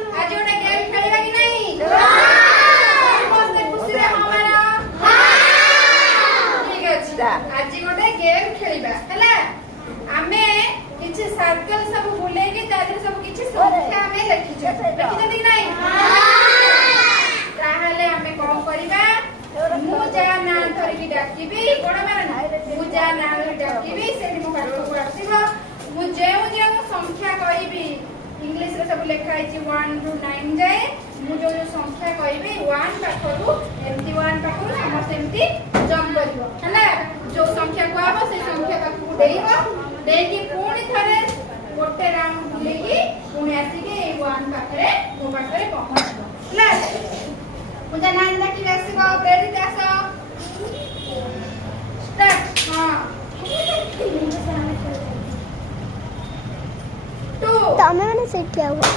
आज गोटे गेम खेलिबा कि नहीं मस्त खुशी रे हमारा ठीक अछि आज गोटे गेम खेलिबा हैला आमे किछि सर्कल सब बुले कि तादर सब किछि संख्या में लिखि जति कि नहीं ताहले आमे कोन करिबा मु जा ना धरि कि डाकिबी कोन माने मु जा ना धरि डाकिबी सेठी मो पाठ को आसीबो मु जेउ जेउ संख्या कहिबी इंग्लिश रे सब लिखा है 1 टू 9 जाए मु जो जो संख्या कहबी 1 पाखरु एमती 1 पाखरु समस्त एमती जंप करिवो हैला जो संख्या कहबो से संख्या पाखरु देइबो देकी पुणी थरे गोटे राउंड बुलेकी पुणी आसी के 1 पाखरे मो पाखरे पहुंचबो हैला मुझे नाम डाकी आसीबो प्रेरित आसो स्टार्ट हां तमे माने शिक्षा हुआ